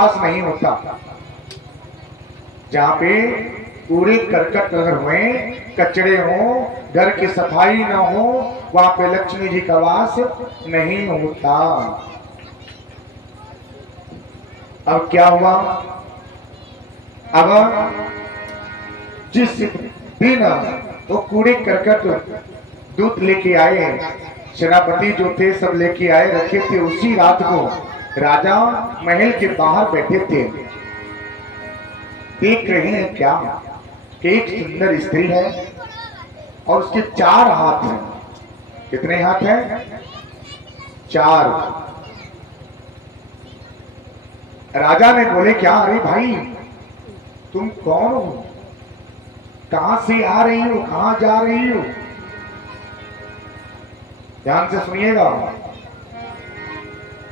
पास नहीं होता। जहां पे कूड़े करकट अगर हुए, कचरे हो, घर की सफाई ना हो, वहां पे लक्ष्मी जी का वास नहीं होता। अब क्या हुआ? अब जिस दिन वो कूड़े करकट दूध लेके आए, सेनापति जो थे सब लेके आए रखे थे, उसी रात को राजा महल के बाहर बैठे थे। देख रहे हैं क्या कि एक सुंदर स्त्री है और उसके 4 हाथ हैं। कितने हाथ हैं? 4। राजा ने बोले क्या? अरे भाई तुम कौन हो? कहां से आ रही हो? कहां जा रही हो? ध्यान से सुनिएगा।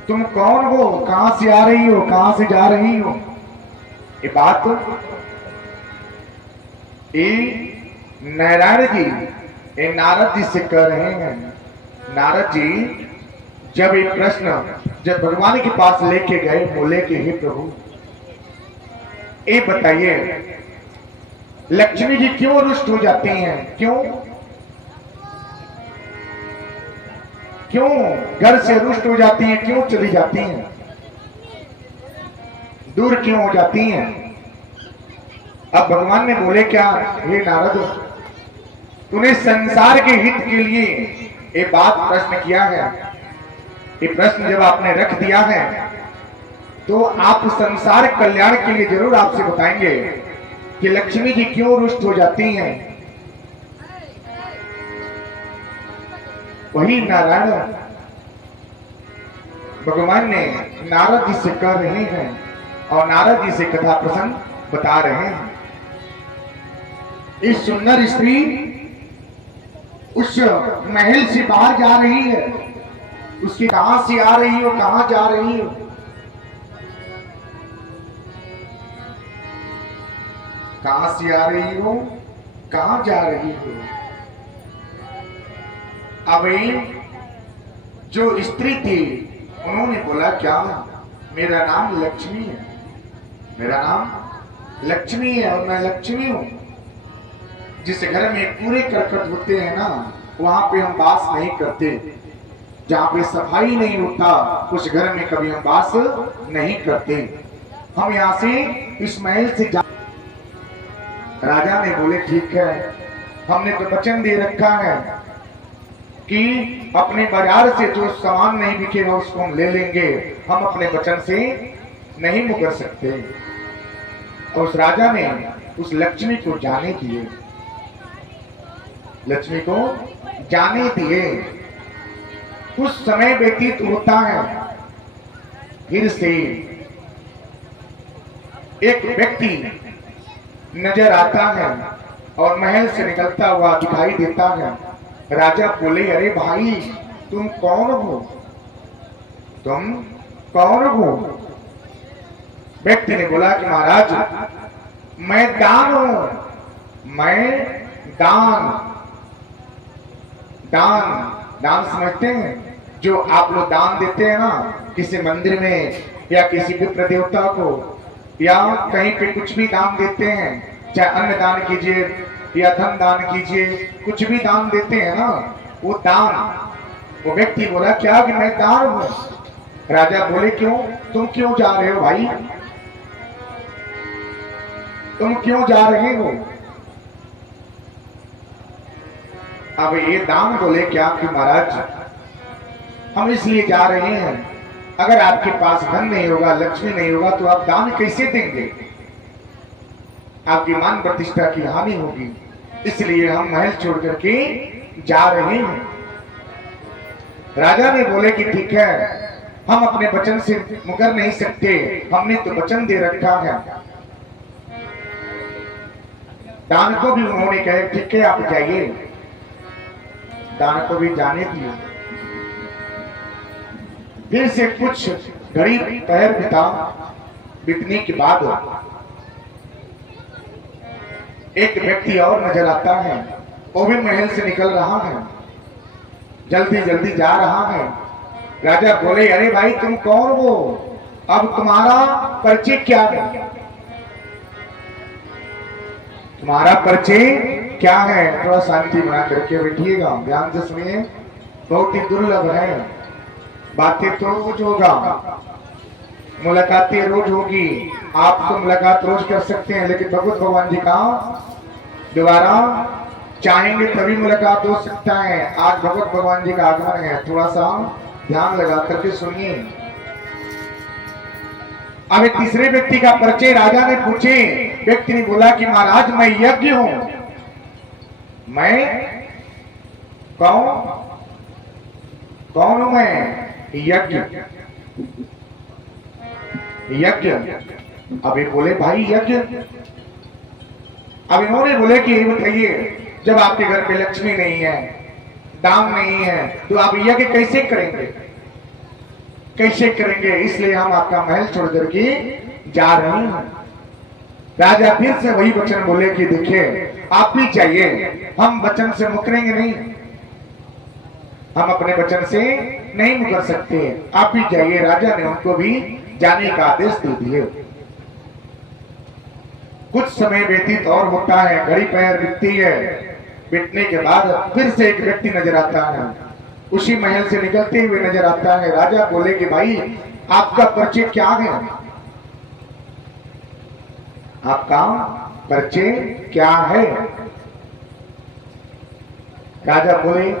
तुम कौन हो? कहां से आ रही हो? कहां से जा रही हो? ये बात ये नारायण जी, ये नारद जी से कह रहे हैं। नारद जी जब ये प्रश्न जब भगवान के पास लेके गए, बोले कि हे प्रभु ये बताइए लक्ष्मी जी क्यों रुष्ट हो जाती हैं? क्यों क्यों घर से रुष्ट हो जाती हैं? क्यों चली जाती हैं? दूर क्यों हो जाती हैं? अब भगवान ने बोले क्या? हे नारद, तूने संसार के हित के लिए ये बात प्रश्न किया है। ये प्रश्न जब आपने रख दिया है तो आप संसार कल्याण के लिए जरूर आपसे बताएंगे कि लक्ष्मी जी क्यों रुष्ट हो जाती हैं। वही नारायण भगवान ने नारद जी से कह रहे हैं और नारद जी से कथा प्रसंग बता रहे हैं। इस सुंदर स्त्री उस महल से बाहर जा रही है। उसकी कहां से आ रही हो? कहां जा रही हो? कहां से आ रही हो? कहां जा रही हो? अब जो स्त्री थी उन्होंने बोला क्या? मेरा नाम लक्ष्मी है। मेरा नाम लक्ष्मी है और मैं लक्ष्मी हूं। जिस घर में कूड़े करकट होते हैं ना, वहां पे हम वास नहीं करते। जहां पे सफाई नहीं होता उस घर में कभी हम वास नहीं करते। हम यहां से इस महल से जा। राजा ने बोले ठीक है, हमने तो वचन दे रखा है कि अपने बाजार से जो सामान नहीं बिकेगा उसको हम ले लेंगे। हम अपने वचन से नहीं मुकर सकते। और उस राजा ने उस लक्ष्मी को जाने दिए। लक्ष्मी को जाने दिए। कुछ समय व्यतीत होता है, फिर से एक व्यक्ति नजर आता है और महल से निकलता हुआ दिखाई देता है। राजा बोले अरे भाई तुम कौन हो? तुम कौन हो? व्यक्ति ने बोला कि महाराज मैं दान हूं। मैं दान दान दान समझते हैं? जो आप लोग दान देते हैं ना, किसी मंदिर में या किसी विप्र देवता को या कहीं पे कुछ भी दान देते हैं, चाहे अन्न दान कीजिए या धन दान कीजिए, कुछ भी दान देते हैं ना, वो दान। वो व्यक्ति बोला क्या कि मैं दान हूं। राजा बोले क्यों? तुम क्यों जा रहे हो भाई? तुम क्यों जा रहे हो? अब ये दान बोले क्या कि महाराज हम इसलिए जा रहे हैं, अगर आपके पास धन नहीं होगा, लक्ष्मी नहीं होगा तो आप दान कैसे देंगे? आपकी मान प्रतिष्ठा की हानि होगी। इसलिए हम महल छोड़ करके जा रहे हैं। राजा ने बोले कि ठीक है, हम अपने वचन से मुकर नहीं सकते, हमने तो वचन दे रखा है। दान को भी उन्होंने कहा ठीक है आप जाइए। दान को भी जाने दिए। फिर से कुछ घड़ी पैर बीतने के बाद एक व्यक्ति और नजर आता है। वो भी महल से निकल रहा है, जल्दी जल्दी जा रहा है। राजा बोले अरे भाई तुम कौन हो? अब तुम्हारा परिचय क्या है? तुम्हारा परिचय क्या है? थोड़ा शांति बना करके बैठिएगा, ध्यान से सुनिए, बहुत ही दुर्लभ है। बातें तो रोज होगा, मुलाकातें रोज होगी, आप तो मुलाकात रोज कर सकते हैं, लेकिन भगवत भगवान जी का दोबारा चाहेंगे तभी मुलाकात हो सकता है। आज भगवत भगवान जी का आगमन है, थोड़ा सा ध्यान लगा करके सुनिए। अब एक तीसरे व्यक्ति का परिचय राजा ने पूछे। व्यक्ति ने बोला कि महाराज मैं यज्ञ हूं। मैं कौन हूं? मैं यज्ञ। यज्ञ। अब ये बोले भाई यज्ञ। अब इन्होंने बोले कि बताइए, जब आपके घर पे लक्ष्मी नहीं है, दाम नहीं है, तो आप यज्ञ कैसे करेंगे? कैसे करेंगे? इसलिए हम आपका महल छोड़ करके जा रहे हैं। राजा फिर से वही वचन बोले कि देखिए आप भी चाहिए, हम वचन से मुकरेंगे नहीं, हम अपने वचन से नहीं मुकर सकते, आप भी जाइए। राजा ने उनको भी जाने का आदेश दे दिए। कुछ समय व्यतीत और होता है, घड़ी पैर बीतती है, बीतने के बाद फिर से एक व्यक्ति नजर आता है, उसी महल से निकलते हुए नजर आता है। राजा बोले कि भाई आपका परिचय क्या है? आपका परिचय क्या है? राजा बोले,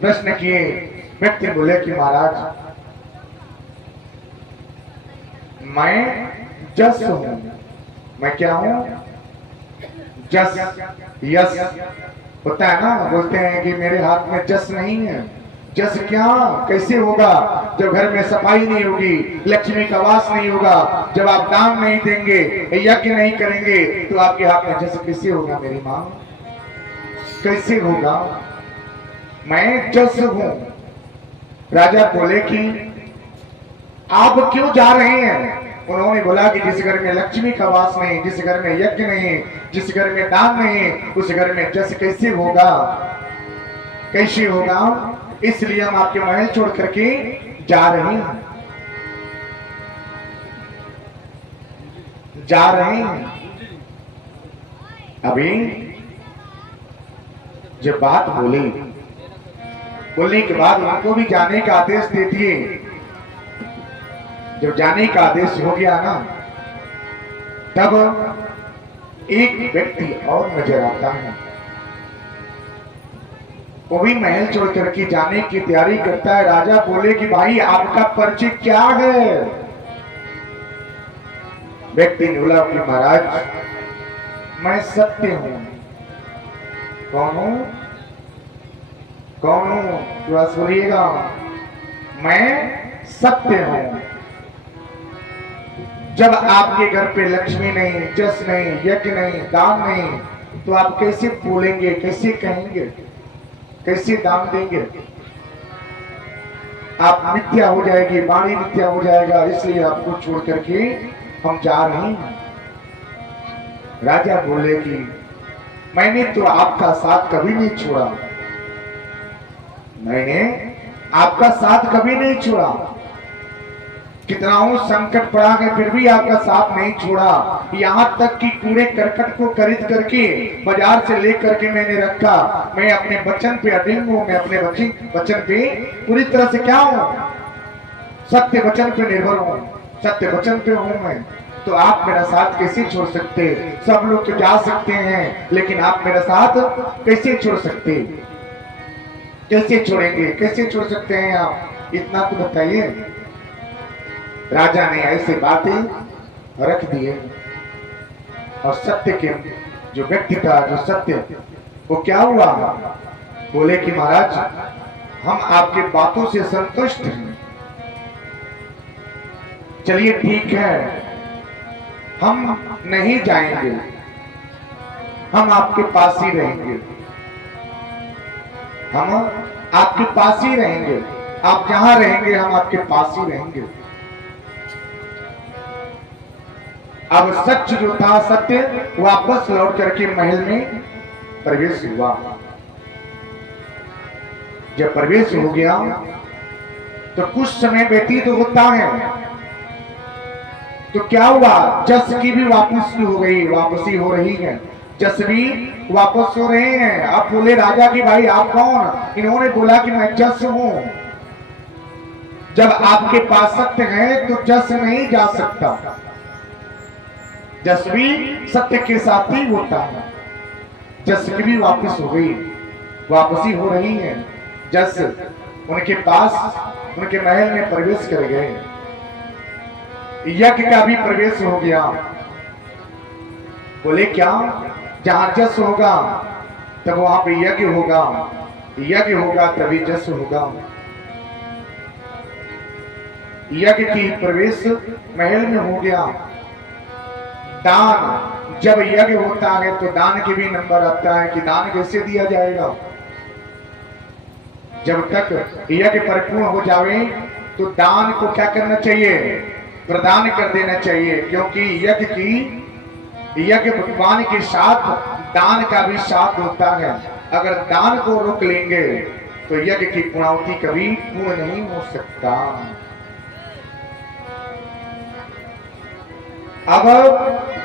प्रश्न किए। व्यक्ति बोले कि महाराज मैं जस हूं। मैं क्या हूं? जस। यस होता है ना, बोलते हैं कि मेरे हाथ में जस नहीं है। जस क्या? कैसे होगा? जब घर में सफाई नहीं होगी, लक्ष्मी का वास नहीं होगा, जब आप दान नहीं देंगे, यज्ञ नहीं करेंगे, तो आपके हाथ में जस कैसे होगा? मेरी मां, कैसे होगा? मैं जस हूं। राजा बोले कि आप क्यों जा रहे हैं? उन्होंने बोला कि जिस घर में लक्ष्मी का वास नहीं, जिस घर में यज्ञ नहीं, जिस घर में दान नहीं, उस घर में जस कैसे होगा? कैसे होगा? इसलिए हम आपके महल छोड़ करके जा रहे हैं, जा रहे हैं। अभी जब बात बोली, बोलने के बाद उनको भी जाने का आदेश दे दिए। जब जाने का आदेश हो गया ना, तब एक व्यक्ति और नजर आता है। वो भी महल छोड़ करके जाने की तैयारी करता है। राजा बोले कि भाई आपका परिचय क्या है? व्यक्ति ने बोला कि महाराज मैं सत्य हूं। कौन हूं? कौन हूं? थोड़ा सुनिएगा, मैं सत्य हूं। जब आपके घर पे लक्ष्मी नहीं, जस नहीं, यज्ञ नहीं, दान नहीं, तो आप कैसे बोलेंगे, कैसे कहेंगे, कैसे दान देंगे? आप मिथ्या हो जाएगी, वाणी मिथ्या हो जाएगा। इसलिए आपको छोड़ करके हम जा रहे हैं। राजा बोले कि मैंने तो आपका साथ कभी नहीं छोड़ा, मैंने आपका साथ कभी नहीं छोड़ा। कितना संकट पड़ा है फिर भी आपका साथ नहीं छोड़ा। यहाँ तक कि कूड़े करकट को खरीद करके बाजार से लेकर के मैंने रखा। मैं अपने वचन पे अडिग हूँ, मैं अपने वचन पे पूरी तरह से क्या हूँ? सत्य वचन पे निर्भर हूँ, सत्य वचन पे हूँ मैं। तो आप मेरा साथ कैसे छोड़ सकते? सब लोग तो जा सकते हैं, लेकिन आप मेरा साथ कैसे छोड़ सकते? कैसे छोड़ेंगे? कैसे छोड़ सकते हैं आप? इतना तो बताइए। राजा ने ऐसे बातें रख दिए और सत्य के जो व्यक्ति था, जो सत्य, वो क्या हुआ? बोले कि महाराज हम आपके बातों से संतुष्ट हैं, चलिए ठीक है, हम नहीं जाएंगे, हम आपके पास ही रहेंगे, हम आपके पास ही रहेंगे, आप जहां रहेंगे हम आपके पास ही रहेंगे। अब सच जो था, सत्य, वापस लौट करके महल में प्रवेश हुआ। जब प्रवेश हो गया तो कुछ समय व्यतीत होता है। तो क्या हुआ, जस की भी वापसी हो गई, वापसी हो रही है, जस भी वापस हो रहे हैं। अब बोले राजा की भाई आप कौन? इन्होंने बोला कि मैं जस हूं। जब आपके पास सत्य है तो जस नहीं जा सकता, जस भी सत्य के साथ ही होता है। जस की भी वापस हो गई, वापसी हो रही है। जस उनके पास, उनके महल में प्रवेश कर गए। यज्ञ का भी प्रवेश हो गया। बोले क्या? जहां जस होगा तब वहां पे यज्ञ होगा, यज्ञ होगा तभी जस होगा। यज्ञ की प्रवेश महल में हो गया। दान, जब यज्ञ होता है तो दान के भी नंबर आता है कि दान कैसे दिया जाएगा। जब तक यज्ञ परिपूर्ण हो जावे तो दान को क्या करना चाहिए? प्रदान कर देना चाहिए, क्योंकि यज्ञ भगवान के साथ दान का भी साथ होता है। अगर दान को रोक लेंगे तो यज्ञ की पूर्णाहुति कभी पूर्ण नहीं हो सकता। अब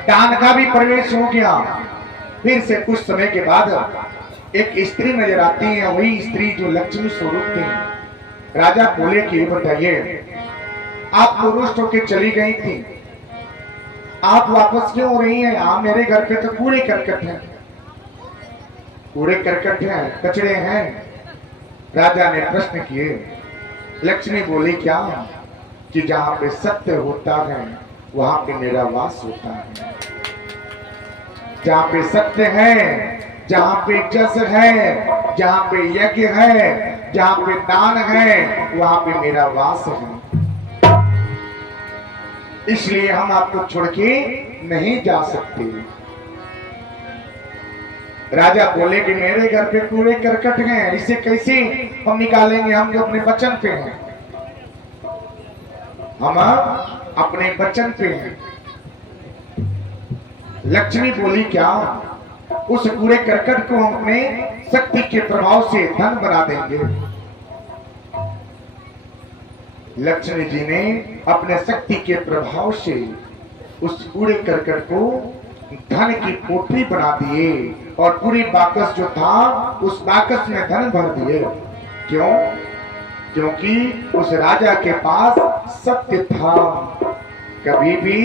दान का भी प्रवेश हो गया। फिर से कुछ समय के बाद एक स्त्री नजर आती है, वही स्त्री जो लक्ष्मी स्वरूप थी। राजा बोले कि बताइए, आप तो रुष्ट होकर चली गई थी, आप वापस क्यों हो रही हैं? आप मेरे घर पे तो कूड़े करकट हैं, कूड़े करकट हैं, कचड़े हैं। राजा ने प्रश्न किए। लक्ष्मी बोली क्या? कि जहां पे सत्य होता है वहां पे मेरा वास होता है। जहां पे सत्य है, जहां पे जस है, जहां पे यज्ञ है, जहां पे दान है, वहां पे मेरा वास है। इसलिए हम आपको छोड़ के नहीं जा सकते। राजा बोले कि मेरे घर पे कूड़े करकट हैं, इसे कैसे हम निकालेंगे? हम जो अपने वचन पे हैं, हम अपने वचन पे हैं। लक्ष्मी बोली क्या? उस कूड़े करकट को हम अपने शक्ति के प्रभाव से धन बना देंगे। लक्ष्मी जी ने अपने शक्ति के प्रभाव से उस कूड़े करकट को धन की पोटली बना दिए और पूरी बाकस जो था उस बाकस में धन भर दिए। क्यों? क्योंकि उस राजा के पास सत्य था। कभी भी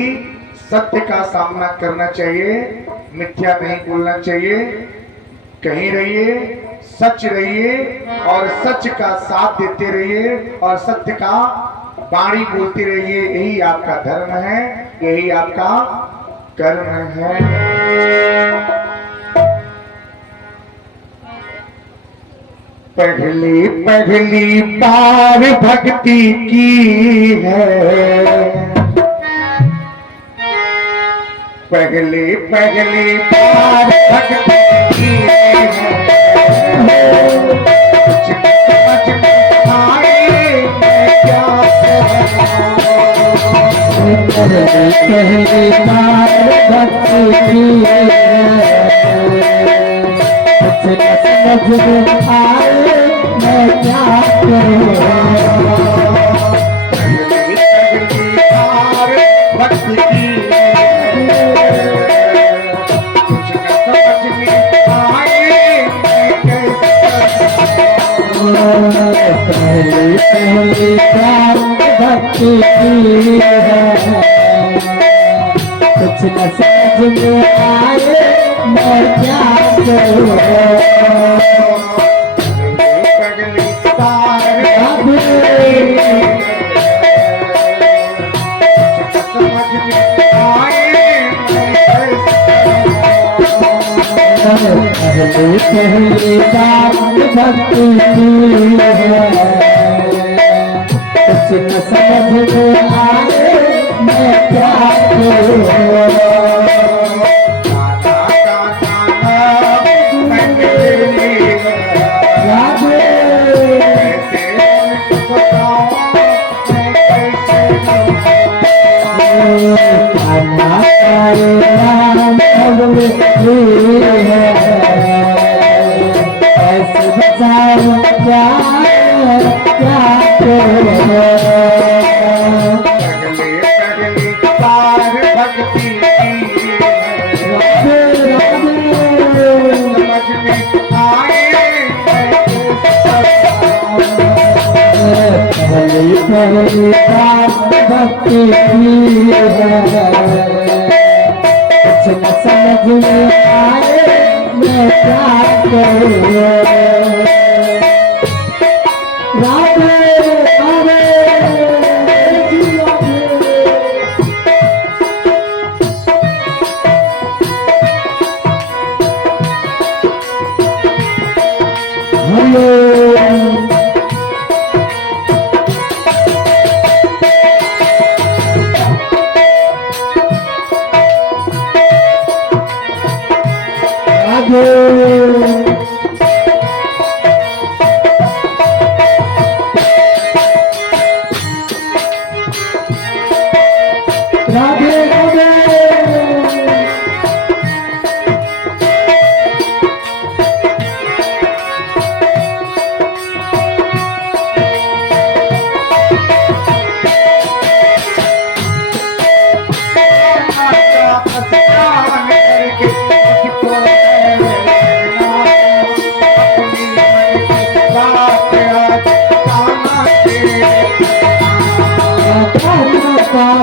सत्य का सामना करना चाहिए, मिथ्या नहीं बोलना चाहिए। कहीं रहिए, सच रहिए और सच का साथ देते रहिए और सत्य का वाणी बोलते रहिए। यही आपका धर्म है, यही आपका कर्म है। पहली पहली बार भक्ति की है, पहली पहली बार भक्ति की है। कुछ समझ में आए मैं क्या पहली बार भक्ति की है, कुछ न समझ में आए मैं क्या करूं। पहली बार भक्ति की पहली पहली बार भक्ति की है, कुछ न समझ में आए मैं क्या करूं। पहली बार समझ में आए पहली बार भक्ति की है, कुछ न समझ में आए मैं क्या करूं। ऐसे बचाओ क्या क्या करो। पहली बार पहली पहली बार भक्ति की है, कुछ न समझ में आए मैं क्या करूं। राधे राधे हेलो राधे राधे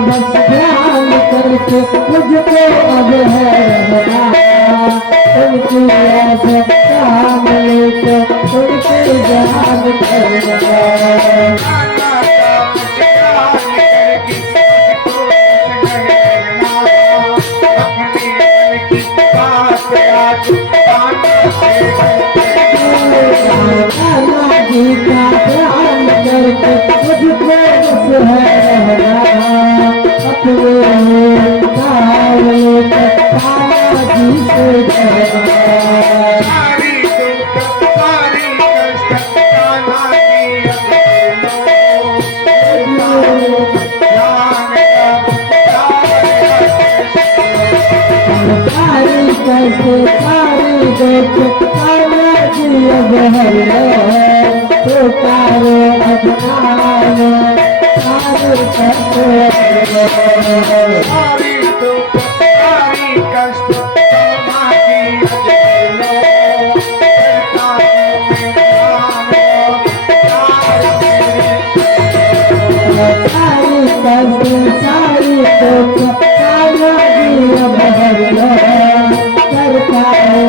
बस ध्यान करके मुझको अब है रहना, उनकी याद काम लेकर उनकी जान करना। गीता ध्यान करके मुझको बस है रहना, अपने काम लेकर कान्हा जी से कहना। सारी दुख सारी कष्ट कान्हा जी सारी कष्ट सारी दुख कान्हा जी अब हर लो, तो तारो अब नालो सारी कष्ट सारी दुख सारी कष्ट कान्हा जी सारी कष्ट सारी दुख कान्हा जी अब हर लो, करता है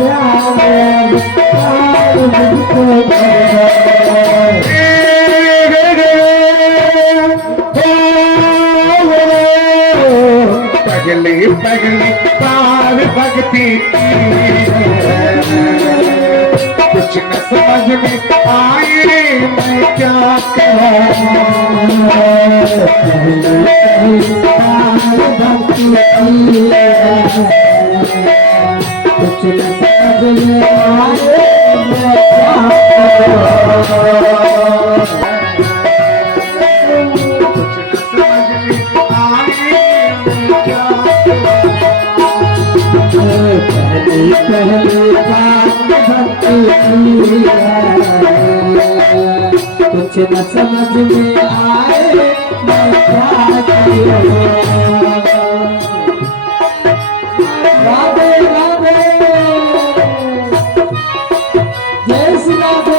जान सारी मुझको पगली पगली पार भक्ति कुछ न समझ में आए मैं क्या कहूं। कुछ न समझ में आए मैं क्या कुछ न समझ में आए मैं क्या पहली पहली बात भक्ति की है, कुछ न समझ में आए मैं क्या करूं। राधे राधे जय श्री राधे।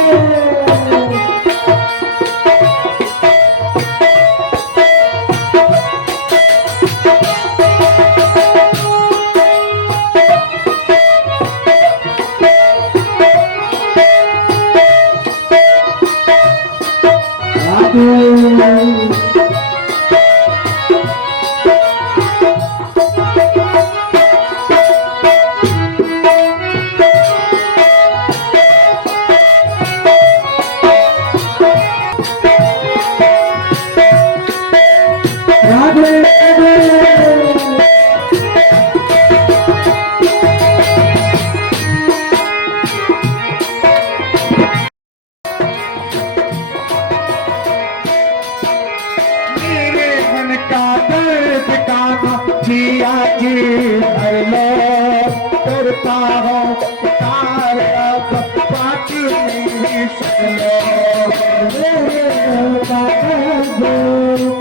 मेरे मन का दर्द कान्हा जी आज भर लो, करता हूँ पुकार अब बात नहीं सुन लो। मेरे मन का दर्द